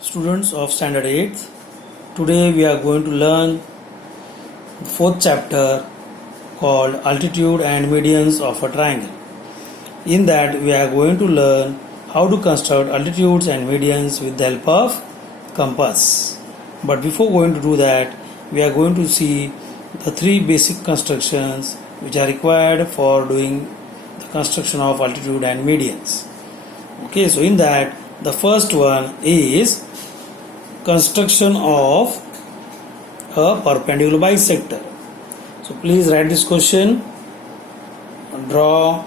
Students of standard 8th, today we are going to learn the fourth chapter called altitude and medians of a triangle. In that we are going to learn how to construct altitudes and medians with the help of compass. But before going to do that, we are going to see the three basic constructions which are required for doing the construction of altitude and medians. Okay, so in that the first one is construction of a perpendicular bisector. So please write this question. Draw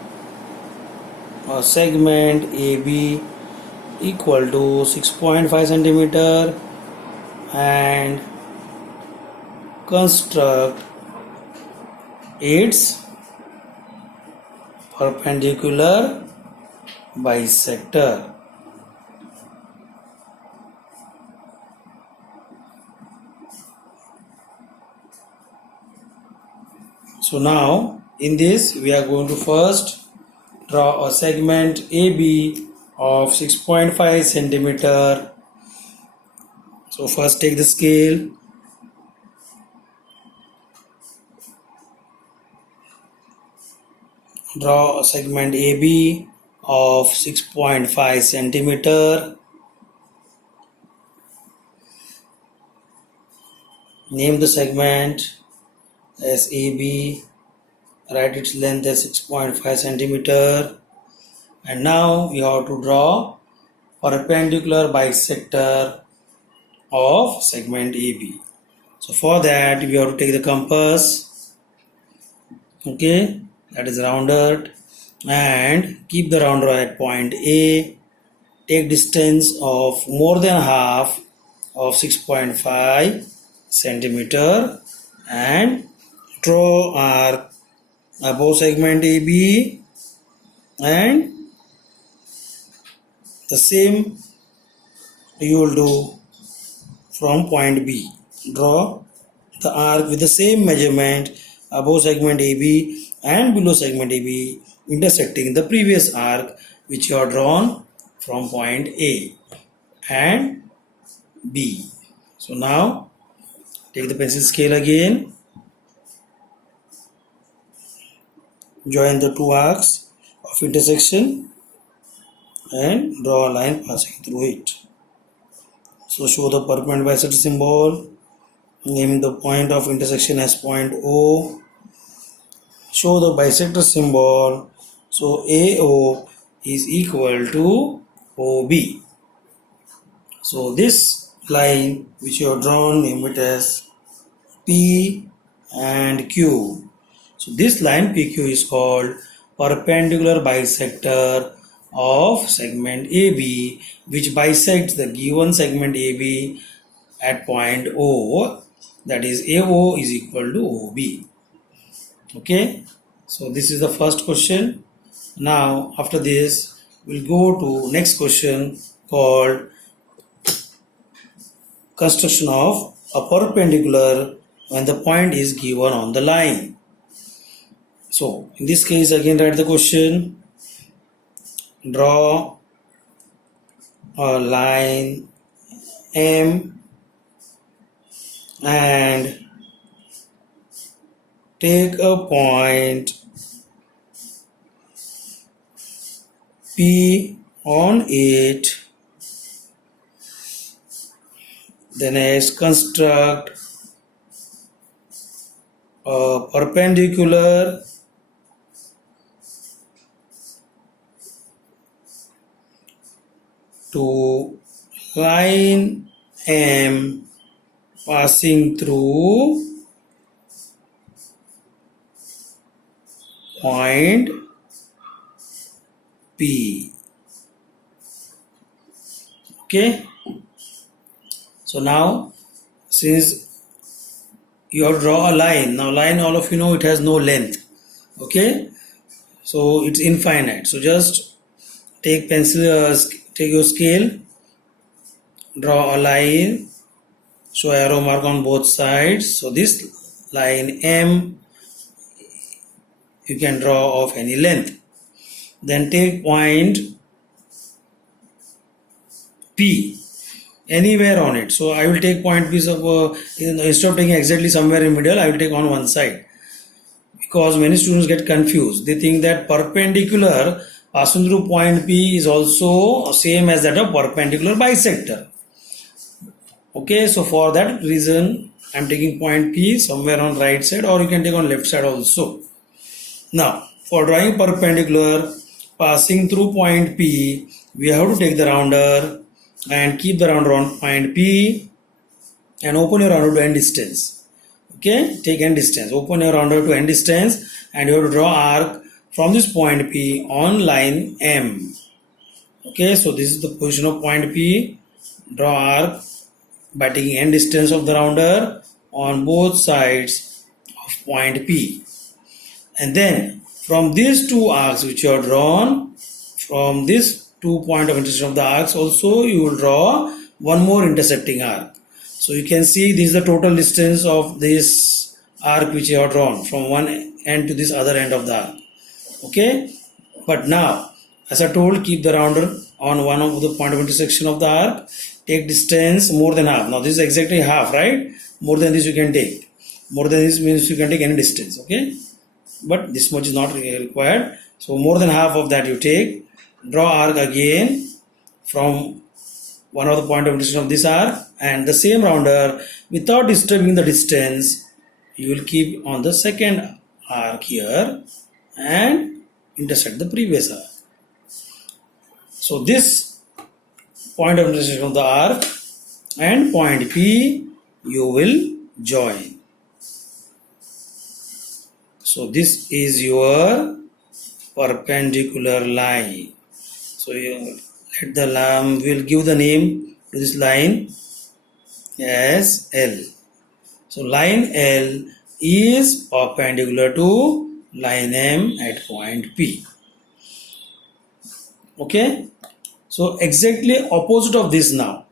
a segment AB equal to 6.5 centimeter and construct its perpendicular bisector. So now in this we are going to first draw a segment AB of 6.5 centimeter. So first take the scale, draw a segment AB of 6.5 centimeter. Name the segment as AB, write its length as 6.5 centimeter, and now we have to draw perpendicular bisector of segment AB. So for that we have to take the compass, okay, that is rounded, and keep the rounder at point A. Take distance of more than half of 6.5 centimeter and draw arc above segment AB, and the same you will do from point B. Draw the arc with the same measurement above segment AB and below segment AB, intersecting the previous arc which you have drawn from point A and B. So now take the pencil scale again, join the two arcs of intersection and draw a line passing through it. So show the perpendicular bisector symbol, name the point of intersection as point O, show the bisector symbol, so AO is equal to OB. So this line which you have drawn, name it as P and Q. So this line PQ is called perpendicular bisector of segment AB, which bisects the given segment AB at point O, that is AO is equal to OB. Okay, so this is the first question. Now after this we'll go to next question called construction of a perpendicular when the point is given on the line. So in this case again write the question, draw a line M and take a point P on it. Then next construct a perpendicular to line M passing through point P. Okay, so now since you have to draw a line, now line all of you know it has no length, okay, so it's infinite. So just take pencil, take your scale, draw a line, show arrow mark on both sides. So this line M you can draw of any length. Then take point P anywhere on it. So I will take point P instead of taking exactly somewhere in middle, I will take on one side, because many students get confused. They think that perpendicular passing through point P is also same as that of perpendicular bisector. Okay, so for that reason I am taking point P somewhere on right side, or you can take on left side also. Now for drawing perpendicular passing through point P, we have to take the rounder and keep the rounder on point P and open your rounder to end distance. Okay, take end distance, open your rounder to end distance, and you have to draw arc from this point P on line M. Okay, so this is the position of point P. Draw arc by taking end distance of the rounder on both sides of point P. And then from these two arcs which you have drawn, from this 2 point of intersection of the arcs also, you will draw one more intersecting arc. So you can see this is the total distance of this arc which you have drawn from one end to this other end of the arc. Okay, but now as I told, keep the rounder on one of the point of intersection of the arc, take distance more than half. Now this is exactly half, right? More than this you can take. More than this means you can take any distance, okay? But this much is not required. So more than half of that you take. Draw arc again from one of the point of intersection of this arc, and the same rounder, without disturbing the distance, you will keep on the second arc here and intersect the previous arc. So this point of intersection of the arc and point P you will join. So this is your perpendicular line. So you let the line, will give the name to this line as L. So line L is perpendicular to line M at point P. Okay, so exactly opposite of this now.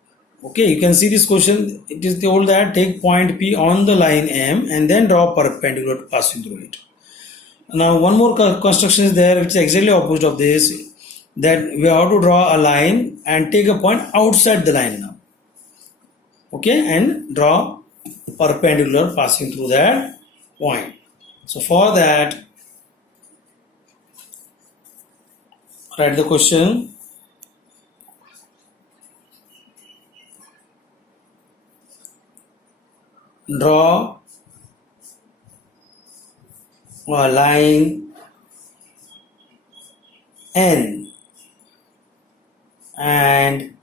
Okay, you can see this question, it is told that take point P on the line M and then draw perpendicular passing through it. Now one more construction is there which is exactly opposite of this, that we have to draw a line and take a point outside the line now. Okay, and draw perpendicular passing through that point. So for that, write the question. Draw a line N and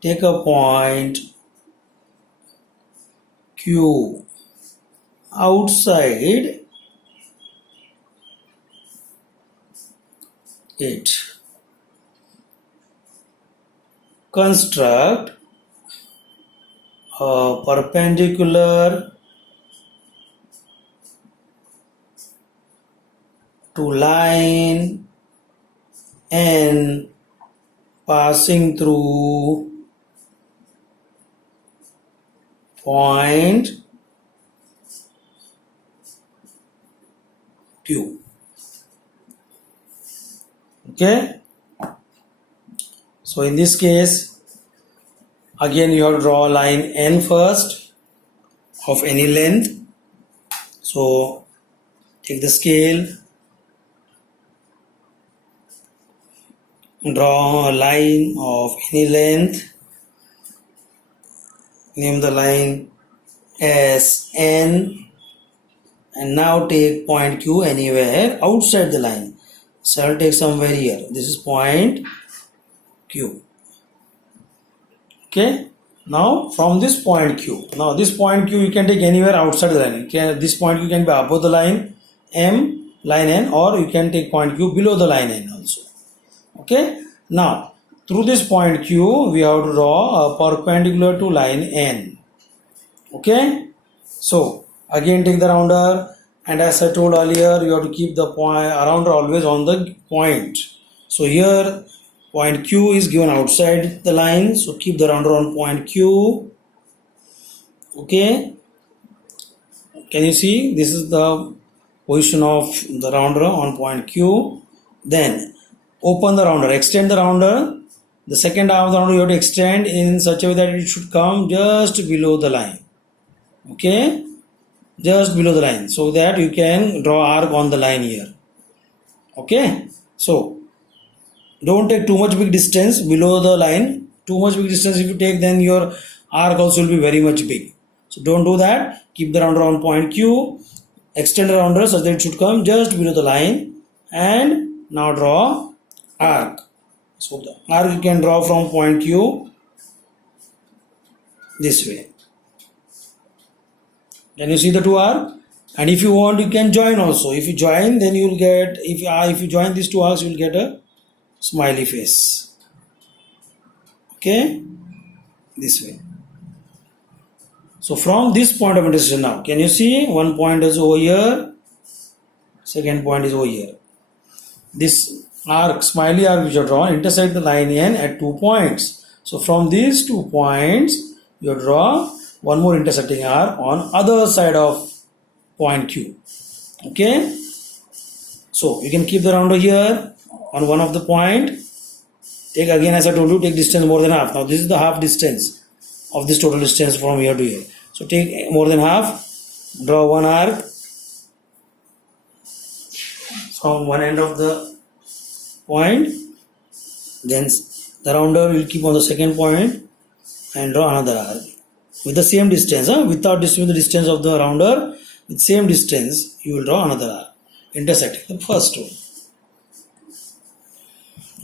take a point Q outside it. Construct a perpendicular to line N passing through point Q. Okay, so in this case again you have to draw a line N first of any length. So take the scale, draw a line of any length, name the line as N, and now take point Q anywhere outside the line. So I'll take somewhere here. This is point Q. Okay. Now from this point Q, now this point Q you can take anywhere outside the line. This point Q can be above the line M, line N, or you can take point Q below the line N also. Okay. Now through this point Q we have to draw a perpendicular to line N. Okay. So again take the rounder, and as I told earlier, you have to keep the point rounder always on the point. So here point Q is given outside the line, so keep the rounder on point Q. Okay, can you see this is the position of the rounder on point Q? Then open the rounder, extend the rounder The second half of the rounder you have to extend in such a way that it should come just below the line. Okay, just below the line, so that you can draw arc on the line here. Okay, so don't take too much big distance below the line. Too much big distance if you take, then your arc also will be very much big. So don't do that. Keep the rounder on point Q. Extend the rounder so that it should come just below the line. And now draw arc. So the arc you can draw from point Q this way. Can you see the two arcs? And if you want, you can join also. If you join, then you will get, if you join these two arcs, you will get a smiley face. Okay, this way. So from this point of intersection now, can you see one point is over here, second point is over here. This arc, smiley arc which you draw, intersect the line N at 2 points. So from these 2 points, you draw one more intersecting arc on other side of point Q. Okay, so you can keep the rounder here on one of the point. Take again, as I told you, take distance more than half. Now this is the half distance of this total distance from here to here. So take more than half, draw one arc from one end of the point, then the rounder will keep on the second point and draw another arc with the same distance, without disturbing the distance of the rounder. With same distance you will draw another arc intersecting the first one.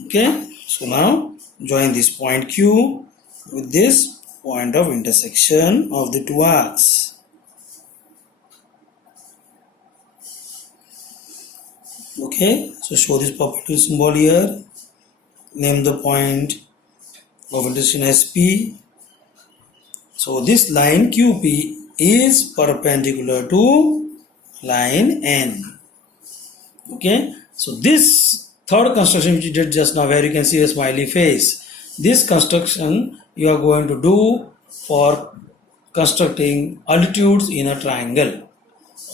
Okay, so now join this point Q with this point of intersection of the two arcs. Okay, so show this perpendicular symbol here. Name the point of intersection SP. So this line QP is perpendicular to line N. Okay, so this third construction which you did just now, where you can see a smiley face, this construction you are going to do for constructing altitudes in a triangle.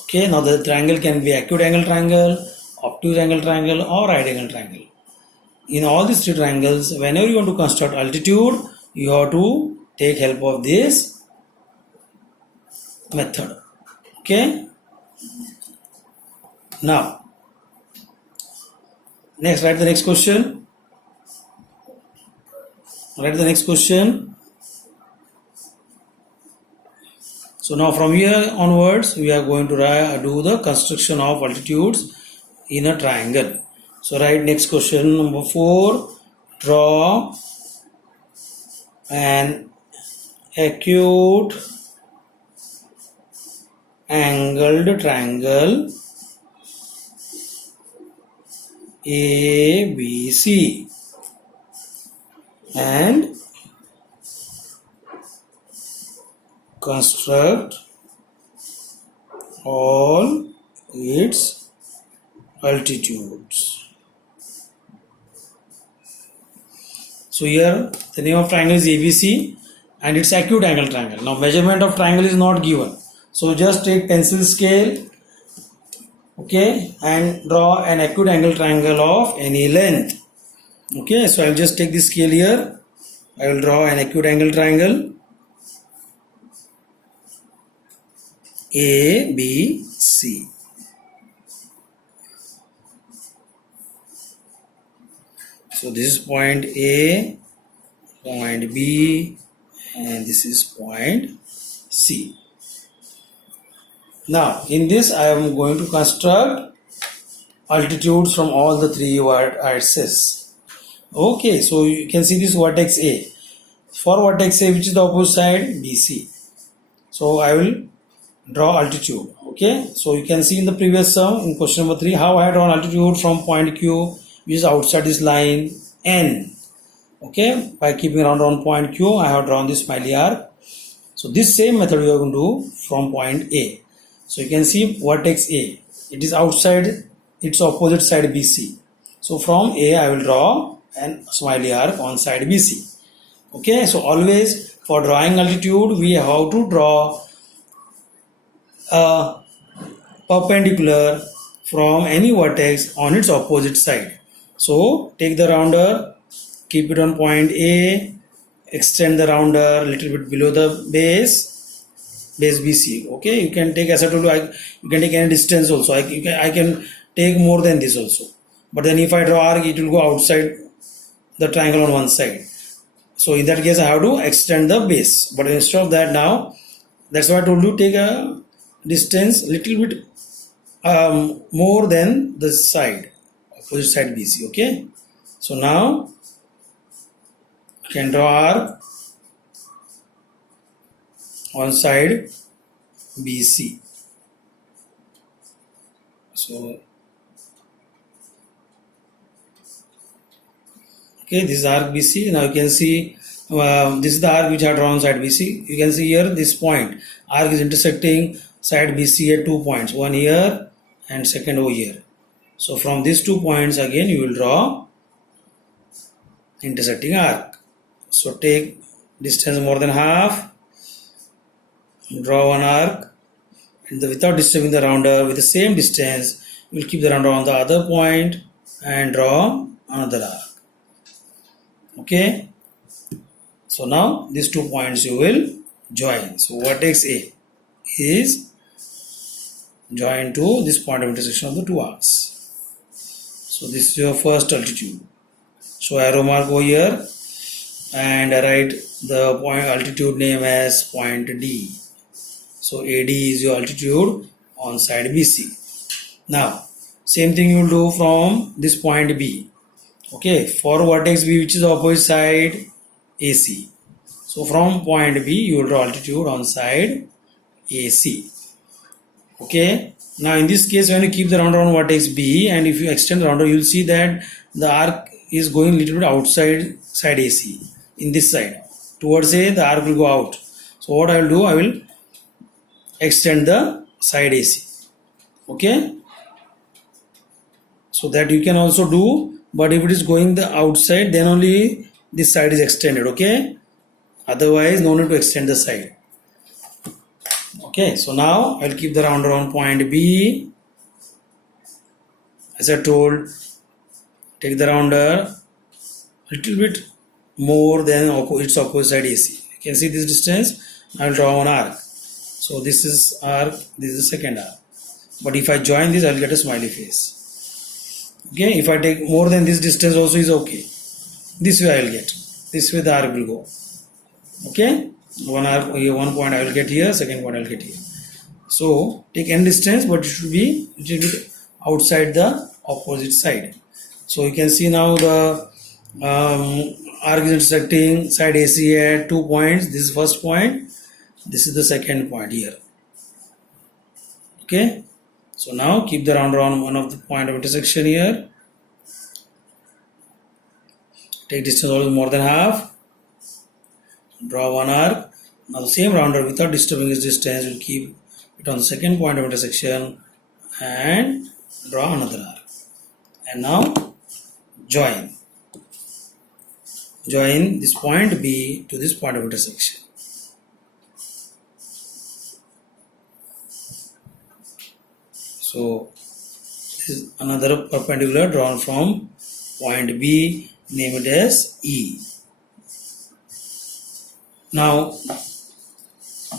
Okay, now the triangle can be acute angle triangle, obtuse angle triangle, or right angle triangle. In all these three triangles, whenever you want to construct altitude, you have to take help of this method. Okay, now next, write the next question. Write the next question. So now from here onwards, we are going to do the construction of altitudes in a triangle. So write next question number 4. Draw an acute angled triangle ABC and construct all its altitudes. So here the name of triangle is ABC and it's acute angle triangle. Now measurement of triangle is not given. So just take pencil scale, okay, and draw an acute angle triangle of any length. Okay, so I will just take this scale here. I will draw an acute angle triangle ABC. So this is point A, point B, and this is point C. Now in this I am going to construct altitudes from all the three vertices. Okay, so you can see this vertex A. For vertex A, which is the opposite side, BC. So I will draw altitude. Okay, so you can see in the previous sum in question number 3 how I had drawn altitude from point Q, which is outside this line N. Okay, by keeping around point Q, I have drawn this smiley arc. So this same method we are going to do from point A. So you can see vertex A, it is outside its opposite side BC. So from A I will draw an smiley arc on side BC. Okay, so always for drawing altitude we have to draw a perpendicular from any vertex on its opposite side. So take the rounder, keep it on point A, extend the rounder a little bit below the base BC. Okay, you can take, as I told you, you can take any distance also. I can take more than this also, but then if I draw arc, it will go outside the triangle on one side. So in that case I have to extend the base, but instead of that, now that's why I told you, take a distance little bit more than the side, opposite side BC. Okay, so now you can draw arc on side BC. So okay, this is arc BC. Now you can see this is the arc which I drawn on side BC. You can see here this point, arc is intersecting side BC at 2 points, one here and second over here. So from these 2 points again you will draw intersecting arc. So take distance more than half, draw one arc, and without disturbing the rounder, with the same distance you will keep the rounder on the other point and draw another arc. Okay, so now these 2 points you will join. So vertex A is joined to this point of intersection of the 2 arcs. So this is your first altitude. So arrow mark over here, and I write the point altitude name as point D. So AD is your altitude on side BC. Now same thing you will do from this point B. Okay, for vertex B, which is opposite side AC. So from point B you will draw altitude on side AC. Okay, now in this case when you keep the rounder on vertex B, and if you extend the rounder, you will see that the arc is going a little bit outside side AC. In this side towards A, the arc will go out. So what I will do, I will extend the side AC. Okay, so that you can also do, but if it is going the outside, then only this side is extended. Okay, otherwise no need to extend the side. Okay, so now I will keep the rounder on point B. As I told, take the rounder little bit more than its opposite side AC. You can see this distance. I will draw one arc. So this is arc, this is the second arc. But if I join this, I will get a smiley face. Okay, if I take more than this distance also is okay. This way I will get. This way the arc will go. Okay, one arc here, 1 point I will get here, second point I will get here. So take any distance, but it should be a little bit outside the opposite side. So you can see now the arc is intersecting side AC at 2 points. This is first point, this is the second point here. Okay, so now keep the rounder on one of the point of intersection here. Take distance always more than half. Draw one arc. Now the same rounder, without disturbing its distance, will keep it on the second point of intersection and draw another arc. And now join. Join this point B to this point of intersection. So this is another perpendicular drawn from point B, name it as E. Now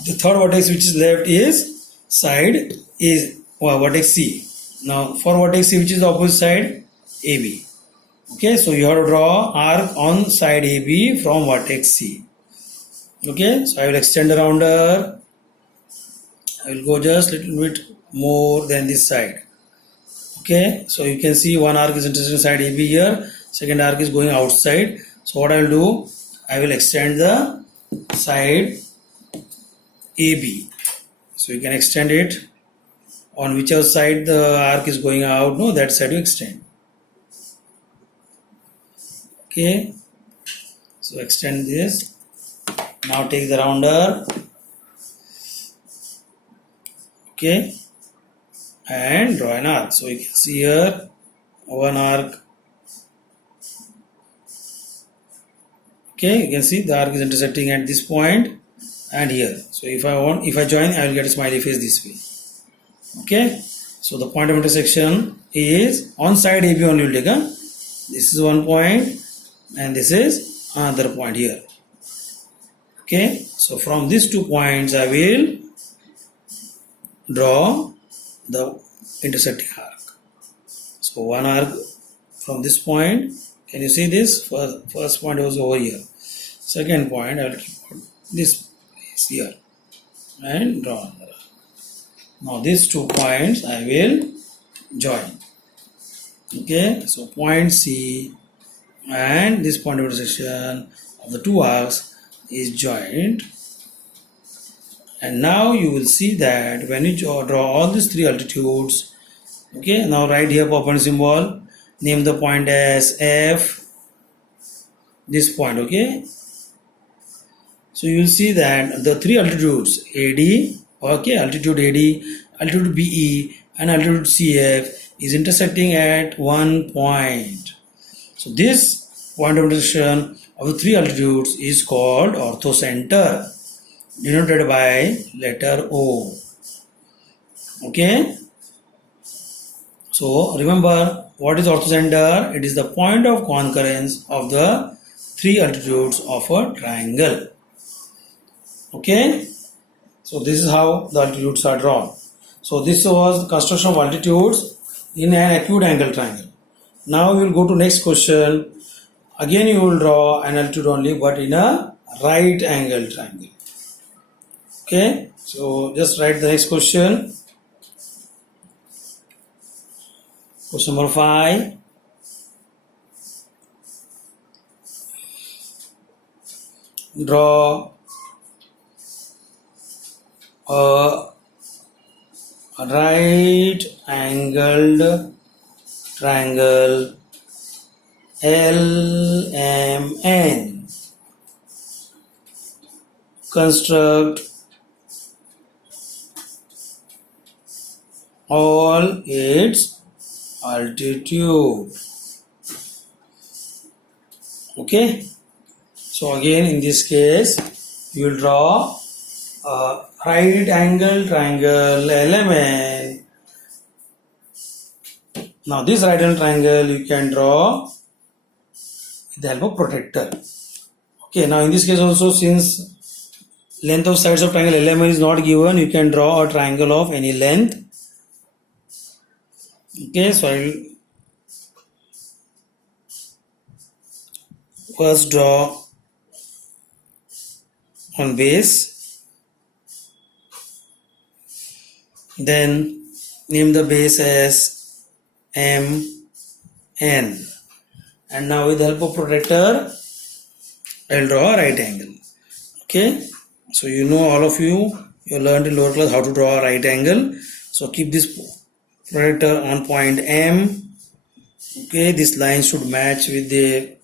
the third vertex which is left is side is vertex C. Now for vertex C, which is the opposite side, AB. Okay, so you have to draw arc on side AB from vertex C. Okay, so I will extend the rounder. I will go just a little bit more than this side. Okay, so you can see one arc is intersecting side AB here, second arc is going outside. So what I will do, I will extend the side AB. So you can extend it on whichever side the arc is going out, no, that side you extend. Okay, so extend this. Now take the rounder. Okay, and draw an arc. So you can see here one arc. Okay, you can see the arc is intersecting at this point and here. So if I join, I will get a smiley face this way. Okay, so the point of intersection is on side AB only. You will take this is 1 point, and this is another point here. Okay, so from these 2 points I will draw the intersecting arc. So one arc from this point, can you see this? First point was over here. Second point I will keep this place here and draw another. Now these 2 points I will join. Okay, so point C and this point of intersection of the 2 arcs is joined. And now you will see that when you draw all these 3 altitudes, okay, now write here perpendicular symbol, name the point as F, this point, okay. So you will see that the 3 altitudes AD, okay, altitude AD, altitude BE and altitude CF is intersecting at one point. So this point of intersection of the 3 altitudes is called orthocenter, denoted by letter O. Okay. So remember, what is orthocenter? It is the point of concurrence of the 3 altitudes of a triangle. Okay. So this is how the altitudes are drawn. So this was the construction of altitudes in an acute angle triangle. Now we will go to next question. Again you will draw an altitude only, but in a right angle triangle. Okay, so just write the next question. Question number 5. Draw a right angled triangle LMN. Construct all its altitude. Okay, so again in this case you will draw a right angle triangle LMN. Now this right angle triangle you can draw with the help of protractor. Okay, now in this case also, since length of sides of triangle LMN is not given, you can draw a triangle of any length. Okay, so I will first draw on base, then name the base as MN, and now with the help of protractor I will draw a right angle. Okay, so you know, all of you learned in lower class how to draw a right angle. So keep this protractor on point M. Okay, this line should match with the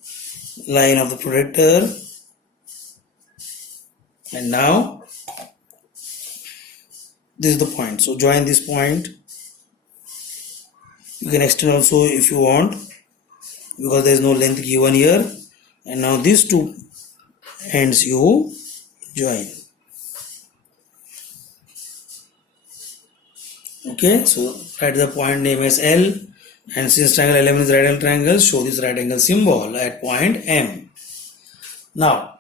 line of the protractor. And now this is the point. So join this point. You can extend also if you want, because there is no length given here. And now these 2 ends you join. Okay, so write the point name as L, and since triangle LM is right angle triangle, show this right angle symbol at point M. Now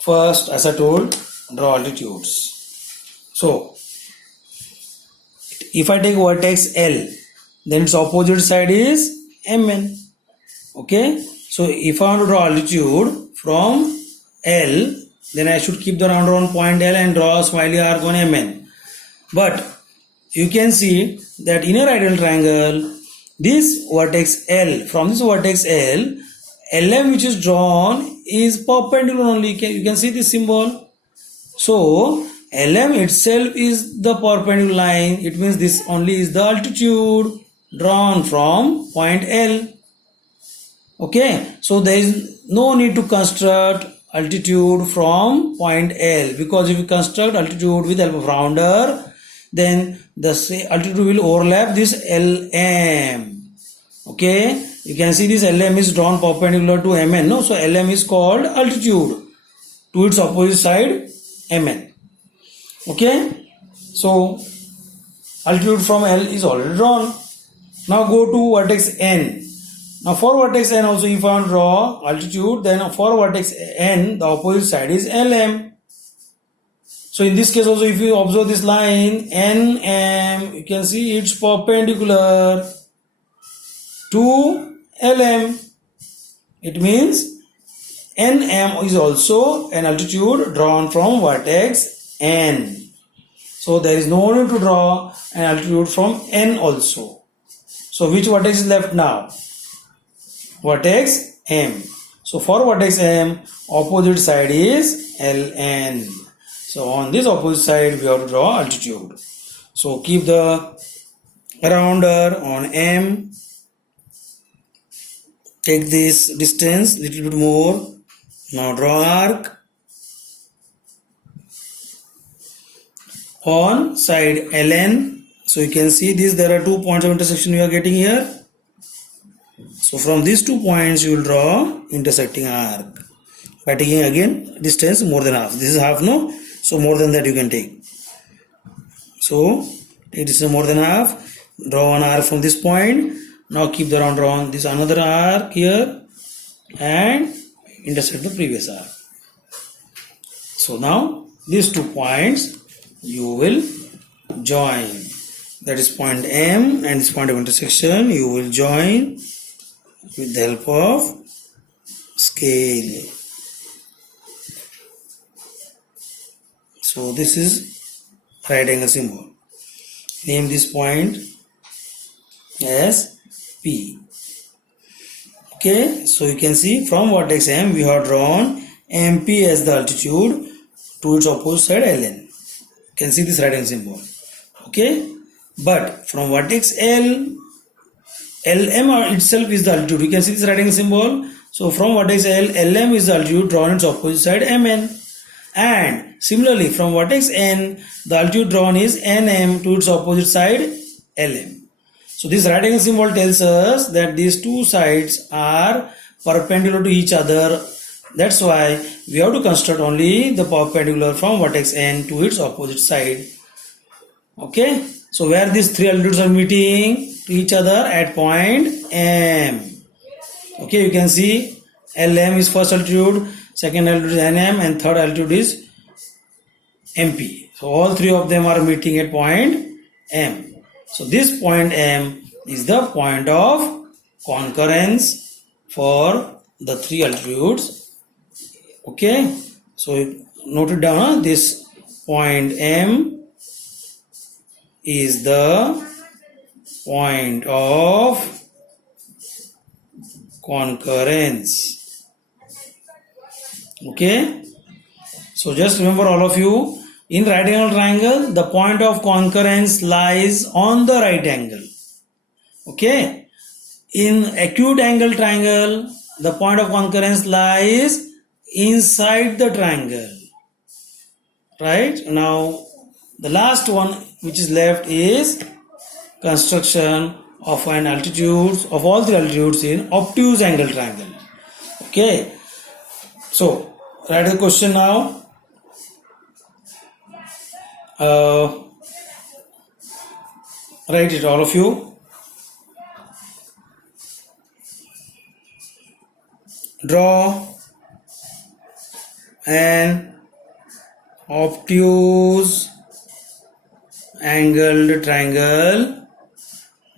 first, as I told, draw altitudes. So if I take vertex L, then its opposite side is MN. Okay, so if I want to draw altitude from L, then I should keep the rounder on point L and draw a smiley arc on MN. But you can see that in a right angle triangle, this vertex L, from this vertex L, LM which is drawn is perpendicular only. You can see this symbol. So LM itself is the perpendicular line. It means this only is the altitude drawn from point L. Okay, so there is no need to construct altitude from point L, because if you construct altitude with help of rounder, then the altitude will overlap this LM. Okay, you can see this LM is drawn perpendicular to MN. No, so LM is called altitude to its opposite side MN. Okay, so altitude from L is already drawn. Now go to vertex N. Now for vertex N also, if I want to draw altitude, then for vertex N, the opposite side is LM. So in this case also, if you observe this line NM, you can see it's perpendicular to LM. It means NM is also an altitude drawn from vertex N. So there is no need to draw an altitude from N also. So which vertex is left now? Vertex M. So for vertex M, opposite side is LN. So on this opposite side, we have to draw altitude. So keep the rounder on M. Take this distance little bit more. Now draw arc. On side LN. So you can see this, there are 2 points of intersection we are getting here. So from these 2 points you will draw intersecting arc by taking again distance more than half. This is half, no? So more than that you can take. So take distance more than half, draw an arc from this point. Now keep the round drawn this another arc here and intersect the previous arc. So now these 2 points you will join. That is point M and this point of intersection you will join with the help of scale. So this is right angle symbol. Name this point as P. Okay, so you can see from vertex M we have drawn MP as the altitude to its opposite side LN. You can see this right angle symbol. Okay, but from vertex L, LM itself is the altitude. You can see this right angle symbol. So from vertex L, LM is the altitude drawn its opposite side MN. And similarly from vertex N, the altitude drawn is NM to its opposite side LM. So this right angle symbol tells us that these two sides are perpendicular to each other. That's why we have to construct only the perpendicular from vertex N to its opposite side. Okay, so where these three altitudes are meeting to each other at point M. Okay, you can see LM is first altitude, second altitude is NM, and third altitude is MP. So all three of them are meeting at point M. So this point M is the point of concurrence for the three altitudes. Okay, so note it down. This point M is the point of concurrence. Okay, so just remember all of you, in right angle triangle the point of concurrence lies on the right angle. Okay, in acute angle triangle the point of concurrence lies inside the triangle. Right, now the last one which is left is construction of an altitudes of all three altitudes in obtuse angle triangle. Okay, so write the question now. Write it all of you. Draw an obtuse angled triangle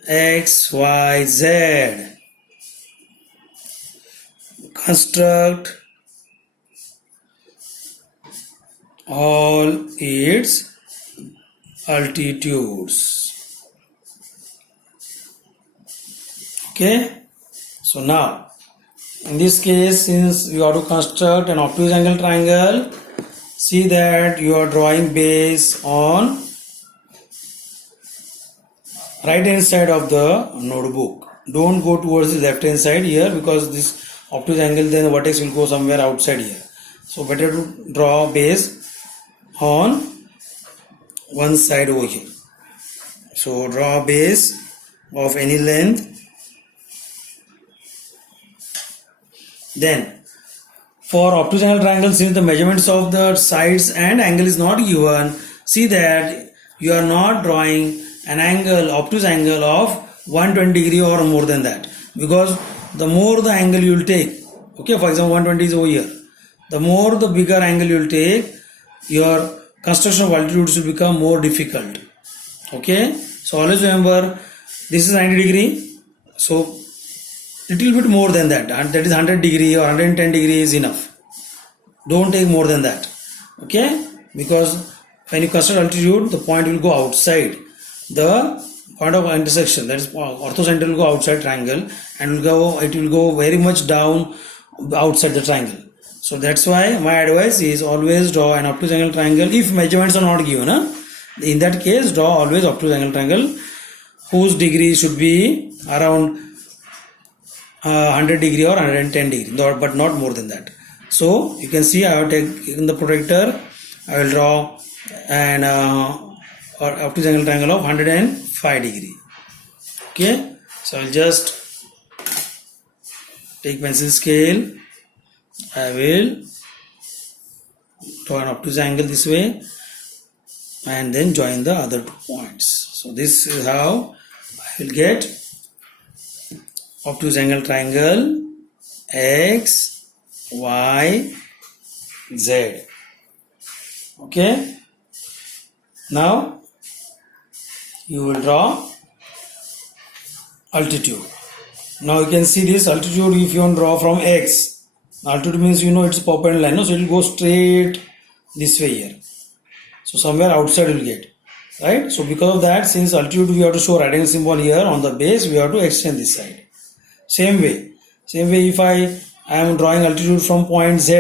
XYZ. Construct all its altitudes. Okay, so now in this case, since you have to construct an obtuse angle triangle, see that you are drawing base on right hand side of the notebook. Don't go towards the left hand side here, because this obtuse angle, then the vertex will go somewhere outside here. So better to draw base on one side over here. So draw base of any length. Then for obtuse angle triangle, since the measurements of the sides and angle is not given, see that you are not drawing an angle, obtuse angle of 120 degree or more than that, because the more the angle you will take, okay, for example 120 is over here, the more the bigger angle you will take, your construction of altitudes will become more difficult. Okay, so always remember this is 90 degree, so little bit more than that, and that is 100 degree or 110 degree is enough. Don't take more than that. Okay, because when you construct altitude, the point will go outside the point of intersection, that is orthocenter will go outside triangle, and it will go very much down outside the triangle. So that's why my advice is always draw an obtuse angle triangle if measurements are not given. In that case, draw always obtuse angle triangle whose degree should be around 100 degree or 110 degree, but not more than that. So you can see I have taken the protractor, I will draw an obtuse angle triangle of 105 degree. Okay, so I'll just take pencil scale, I will draw an obtuse angle this way and then join the other 2 points. So this is how I will get obtuse angle triangle X, Y, Z. Okay, now you will draw altitude. Now you can see this altitude. If you want to draw from X, altitude means it's perpendicular line, no? So it will go straight this way here. So somewhere outside you will get, right? So because of that, since altitude we have to show right angle symbol here on the base, we have to extend this side. Same way if I am drawing altitude from point Z,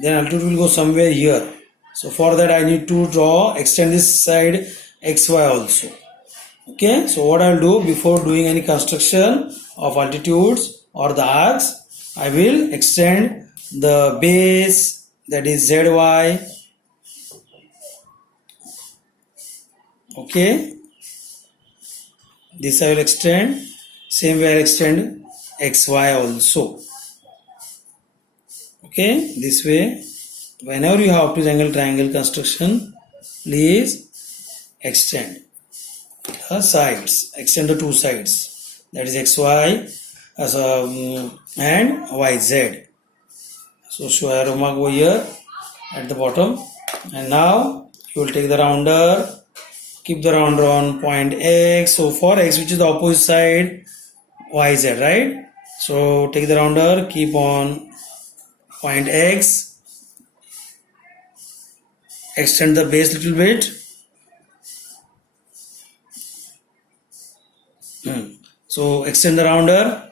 then altitude will go somewhere here. So for that I need to extend this side XY also. Okay, so what I will do before doing any construction of altitudes or the arcs, I will extend the base, that is ZY. Okay, this I will extend. Same way I will extend XY also. Okay, this way whenever you have obtuse angle triangle construction, please extend the sides, extend the 2 sides, that is XY and YZ. So show arrow mark over here at the bottom, and now you will take the rounder, keep the rounder on point X. So for X, which is the opposite side, YZ, right? So take the rounder, keep on point X, extend the base little bit. So extend the rounder